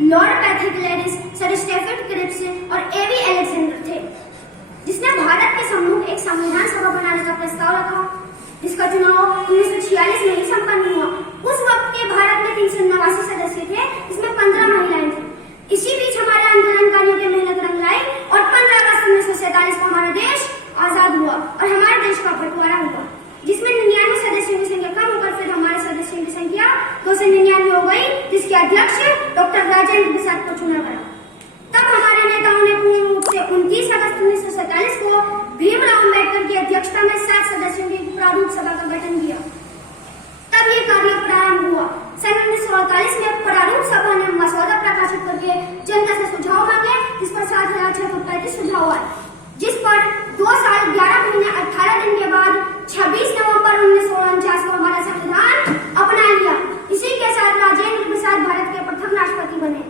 Lord Patrick लेडिस, sir Stafford Cripps और A V Alexander थे, जिसने भारत के सम्मुख एक संविधान सभा बनाने का प्रस्ताव रखा, जिसका चुनाव 1946 में ही संपन्न हुआ। उस वक्त के भारत में 389 सदस्य थे, जिसमें 15 महिलाएं थी। इसी बीच हमारे आंदोलनकारियों की मेहनत रंग लाई और 15 अगस्त 1947 को हमारा देश आजाद हुआ और हमारे देश का बंटवारा हुआ, जिसमें 99 सदस्यों की संख्या कम होकर फिर हमारे सदस्यों की संख्या 299 हो गई, जिसके अध्यक्ष डॉक्टर राजेंद्र प्रसाद को चुना गया। तब हमारे नेताओं ने पूर्ण रूप से 29 अगस्त 1947 को भीमराव अम्बेडकर की अध्यक्षता में 7 सदस्यों की प्रारूप सभा का गठन किया। तब ये कार्य प्रारंभ हुआ। सन 1948 में प्रारूप सभा ने मसौदा प्रकाशित करके जनता से सुझाव मांगे, जिस पर 7,635 सुझाव आए, जिस पर 2 साल 11 महीने 18 दिन के बाद 26 नवंबर 1949 को हमारा संविधान अपना लिया। इसी के साथ राजेंद्र प्रसाद भारत के प्रथम राष्ट्रपति बने।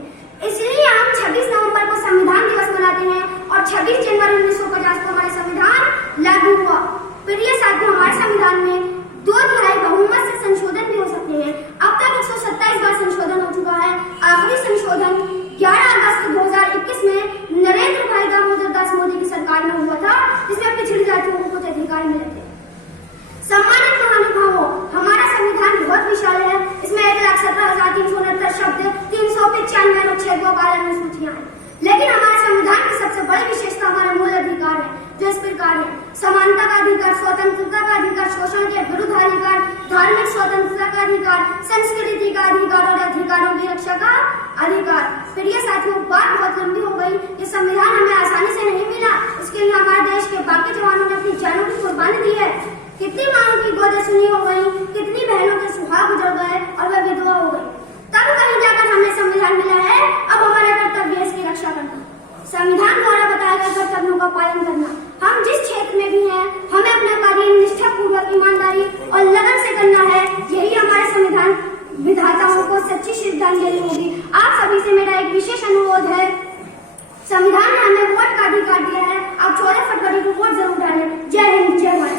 इसलिए हम 26 नवंबर को संविधान दिवस मनाते हैं और 26 जनवरी 1950 को हमारा संविधान लागू हुआ। प्रिय साथियों, हमारे संविधान में 2/3 बहुमत से संशोधन भी हो सकते हैं। अब तक 127 बार संशोधन हो चुका है। आखिरी संशोधन 11 अगस्त 2021 में नरेंद्र भाई दामोदर दास मोदी की सरकार में हुआ था, जिसमें पिछड़ी जातियों को कुछ अधिकार मिले थे। सम्मानित महानुभावों, हमारा संविधान बहुत विशाल है। इसमें 1,17,369 शब्द, 395 अनुच्छेद व 12 अनुसूचियां हैं। लेकिन हमारे संविधान की सबसे बड़ी विशेषता हमारा मूल अधिकार है, जो इस प्रकार है: समानता का अधिकार, स्वतंत्रता का अधिकार, शोषण के विरुद्ध अधिकार, धार्मिक स्वतंत्रता का अधिकार, संस्कृति का अधिकार और अधिकारों की रक्षा का अधिकार। प्रिय साथियों, बात बहुत लंबी हो गई। ये संविधान हमें आसानी से नहीं मिला। इसके लिए हमारे देश के बाकी जवानों ने अपनी जानों की कुर्बानी दी है। कितनी मांगों की गोदें सुनी हो गई, कितनी बहनों के सुहाग गुजर गए और वे विधवा हो गई। तब कहीं जाकर हमें संविधान मिला है। अब हमारा कर्तव्य है इसकी रक्षा करना, संविधान द्वारा बताए गए कर्तव्यों का पालन करना। हम जिस क्षेत्र में भी हैं, हमें अपना कार्य निष्ठा पूर्वक, ईमानदारी और लगन से करना है। यही हमारे संविधान विधाताओं को सच्ची श्रद्धांजलि होगी। आप सभी से मेरा एक विशेष अनुरोध है, संविधान ने हमें वोट का अधिकार दिया है। आप 14 फरवरी को वोट जरूर डालें। जय हिंद, जय भारत।